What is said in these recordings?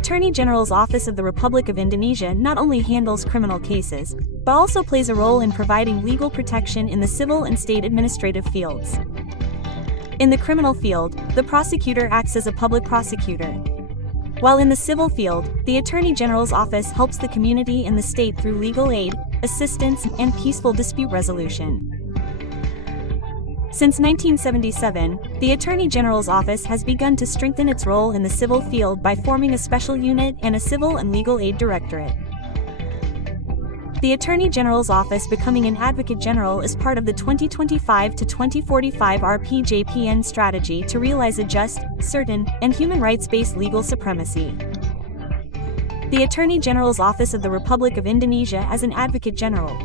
Attorney General's Office of the Republic of Indonesia not only handles criminal cases, but also plays a role in providing legal protection in the civil and state administrative fields. In the criminal field, the prosecutor acts as a public prosecutor, while in the civil field, the Attorney General's office helps the community and the state through legal aid, assistance, and peaceful dispute resolution. Since 1977, the Attorney General's office has begun to strengthen its role in the civil field by forming a special unit and a civil and legal aid directorate. The Attorney General's office becoming an Advocate General is part of the 2025 to 2045 RPJPN strategy to realize a just, certain, and human rights-based legal supremacy. The Attorney General's Office of the Republic of Indonesia as an Advocate General.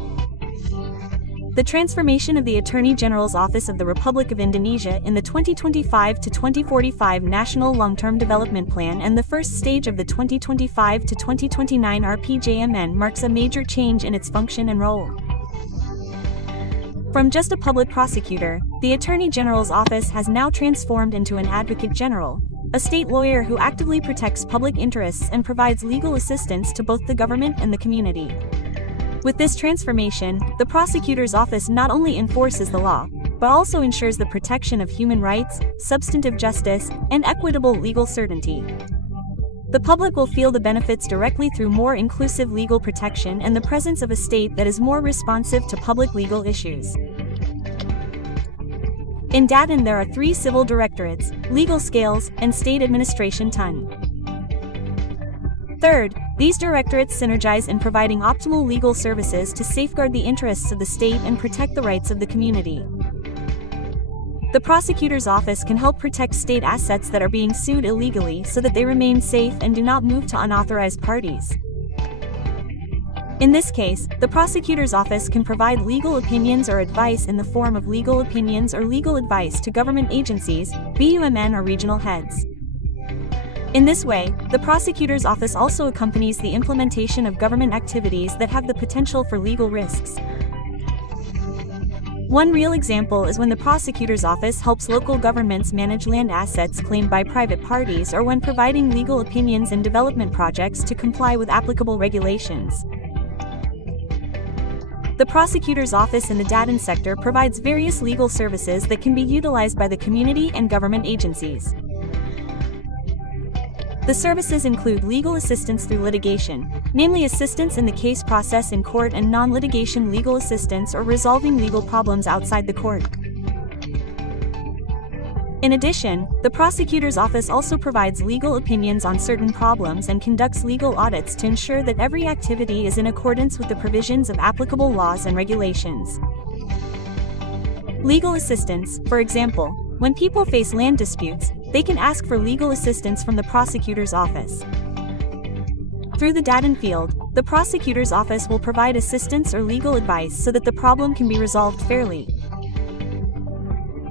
The transformation of the Attorney General's Office of the Republic of Indonesia in the 2025 to 2045 National Long-Term Development Plan and the first stage of the 2025 to 2029 RPJMN marks a major change in its function and role. From just a public prosecutor, the Attorney General's office has now transformed into an Advocate General, a state lawyer who actively protects public interests and provides legal assistance to both the government and the community. With this transformation, the prosecutor's office not only enforces the law, but also ensures the protection of human rights, substantive justice, and equitable legal certainty. The public will feel the benefits directly through more inclusive legal protection and the presence of a state that is more responsive to public legal issues. In Datan there are 3 civil directorates, legal scales, and state administration ton. Third, these directorates synergize in providing optimal legal services to safeguard the interests of the state and protect the rights of the community. The prosecutor's office can help protect state assets that are being sued illegally so that they remain safe and do not move to unauthorized parties. In this case, the prosecutor's office can provide legal opinions or advice in the form of legal opinions or legal advice to government agencies, BUMN or regional heads. In this way, the prosecutor's office also accompanies the implementation of government activities that have the potential for legal risks. One real example is when the prosecutor's office helps local governments manage land assets claimed by private parties or when providing legal opinions in development projects to comply with applicable regulations. The prosecutor's office in the Datan sector provides various legal services that can be utilized by the community and government agencies. The services include legal assistance through litigation, namely assistance in the case process in court and non-litigation legal assistance or resolving legal problems outside the court. In addition, the prosecutor's office also provides legal opinions on certain problems and conducts legal audits to ensure that every activity is in accordance with the provisions of applicable laws and regulations. Legal assistance, for example, when people face land disputes, they can ask for legal assistance from the prosecutor's office. Through the Datan field, the prosecutor's office will provide assistance or legal advice so that the problem can be resolved fairly.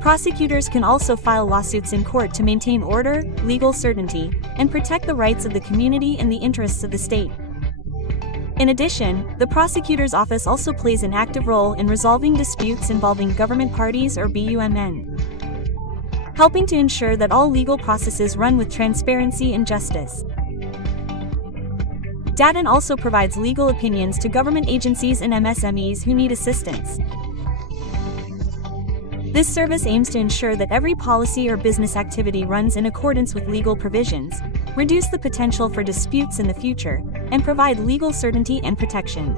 Prosecutors can also file lawsuits in court to maintain order, legal certainty, and protect the rights of the community and the interests of the state. In addition, the prosecutor's office also plays an active role in resolving disputes involving government parties or BUMN, helping to ensure that all legal processes run with transparency and justice. Datan also provides legal opinions to government agencies and MSMEs who need assistance. This service aims to ensure that every policy or business activity runs in accordance with legal provisions, reduce the potential for disputes in the future, and provide legal certainty and protection.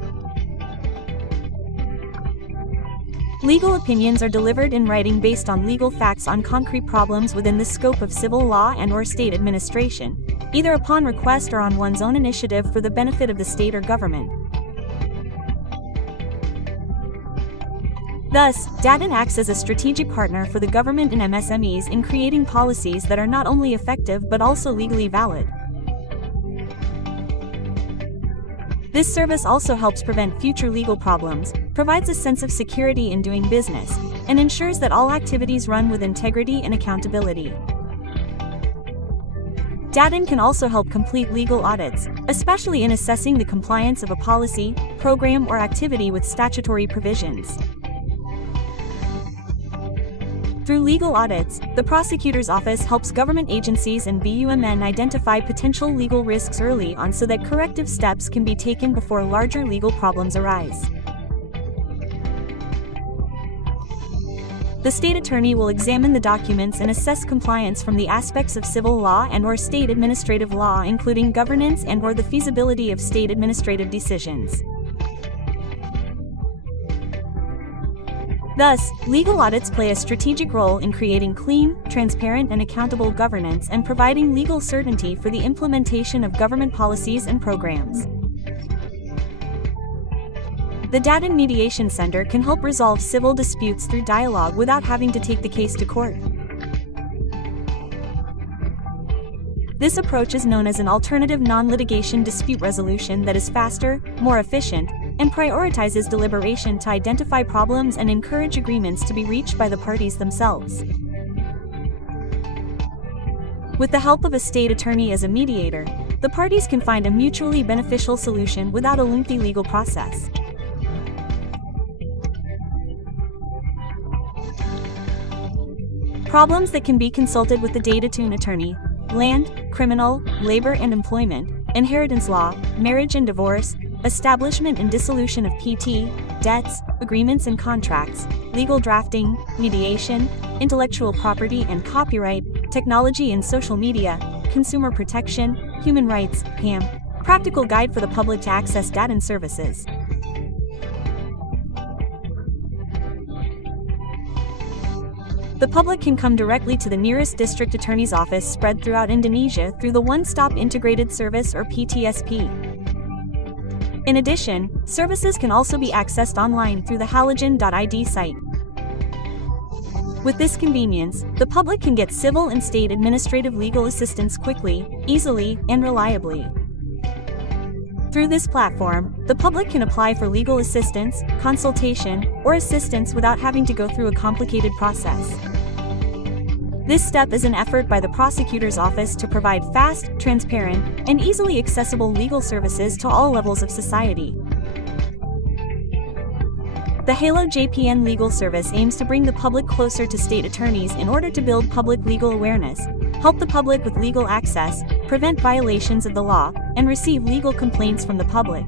Legal opinions are delivered in writing based on legal facts on concrete problems within the scope of civil law and/or state administration, either upon request or on one's own initiative for the benefit of the state or government. Thus, Datan acts as a strategic partner for the government and MSMEs in creating policies that are not only effective but also legally valid. This service also helps prevent future legal problems, provides a sense of security in doing business, and ensures that all activities run with integrity and accountability. Datan can also help complete legal audits, especially in assessing the compliance of a policy, program, or activity with statutory provisions. Through legal audits, the prosecutor's office helps government agencies and BUMN identify potential legal risks early on so that corrective steps can be taken before larger legal problems arise. The state attorney will examine the documents and assess compliance from the aspects of civil law and/or state administrative law, including governance and/or the feasibility of state administrative decisions. Thus, legal audits play a strategic role in creating clean, transparent, and accountable governance and providing legal certainty for the implementation of government policies and programs. The Data Mediation Center can help resolve civil disputes through dialogue without having to take the case to court. This approach is known as an alternative non-litigation dispute resolution that is faster, more efficient, and prioritizes deliberation to identify problems and encourage agreements to be reached by the parties themselves. With the help of a state attorney as a mediator, the parties can find a mutually beneficial solution without a lengthy legal process. Problems that can be consulted with the data-tune attorney: land, criminal, labor and employment, inheritance law, marriage and divorce, establishment and dissolution of PT, debts, agreements and contracts, legal drafting, mediation, intellectual property and copyright, technology and social media, consumer protection, human rights, HAM, practical guide for the public to access data and services. The public can come directly to the nearest district attorney's office spread throughout Indonesia through the One-Stop Integrated Service or PTSP. In addition, services can also be accessed online through the halogen.id site. With this convenience, the public can get civil and state administrative legal assistance quickly, easily, and reliably. Through this platform, the public can apply for legal assistance, consultation, or assistance without having to go through a complicated process. This step is an effort by the prosecutor's office to provide fast, transparent, and easily accessible legal services to all levels of society. The Halo JPN Legal Service aims to bring the public closer to state attorneys in order to build public legal awareness, help the public with legal access, prevent violations of the law, and receive legal complaints from the public.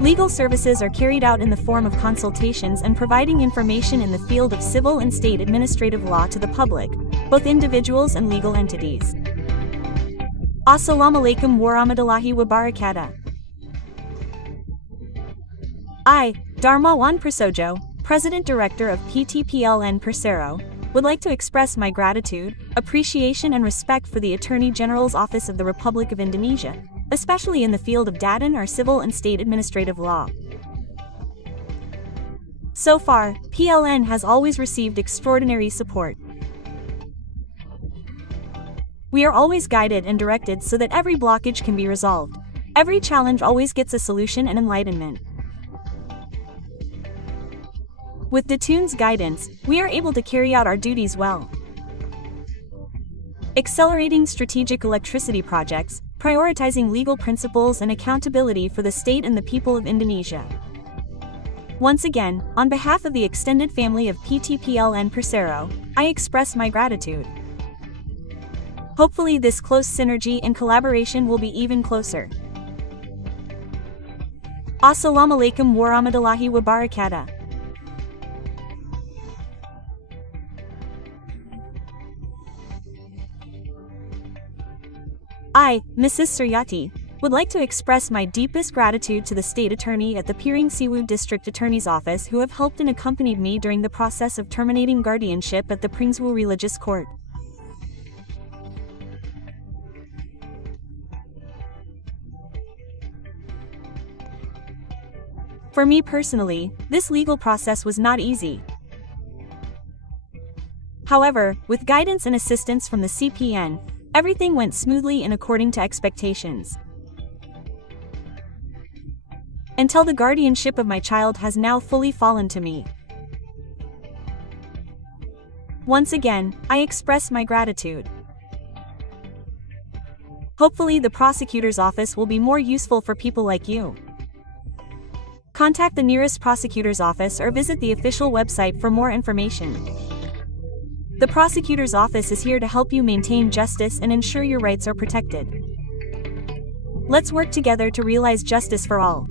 Legal services are carried out in the form of consultations and providing information in the field of civil and state administrative law to the public, both individuals and legal entities. Assalamualaikum warahmatullahi wabarakatuh. I, Darmawan Prasojo, President Director of PTPLN Persero, would like to express my gratitude, appreciation and respect for the Attorney General's Office of the Republic of Indonesia, especially in the field of data or civil and state administrative law. So far, PLN has always received extraordinary support. We are always guided and directed so that every blockage can be resolved. Every challenge always gets a solution and enlightenment. With Datune's guidance, we are able to carry out our duties well. Accelerating strategic electricity projects, prioritizing legal principles and accountability for the state and the people of Indonesia. Once again, on behalf of the extended family of PTPLN Persero, I express my gratitude. Hopefully this close synergy and collaboration will be even closer. Assalamualaikum warahmatullahi wabarakatuh. I, Mrs. Suryati, would like to express my deepest gratitude to the State Attorney at the Piring Siwu District Attorney's Office who have helped and accompanied me during the process of terminating guardianship at the Pringsewu Religious Court. For me personally, this legal process was not easy. However, with guidance and assistance from the CPN, everything went smoothly and according to expectations. Until the guardianship of my child has now fully fallen to me. Once again, I express my gratitude. Hopefully the prosecutor's office will be more useful for people like you. Contact the nearest prosecutor's office or visit the official website for more information. The prosecutor's office is here to help you maintain justice and ensure your rights are protected. Let's work together to realize justice for all.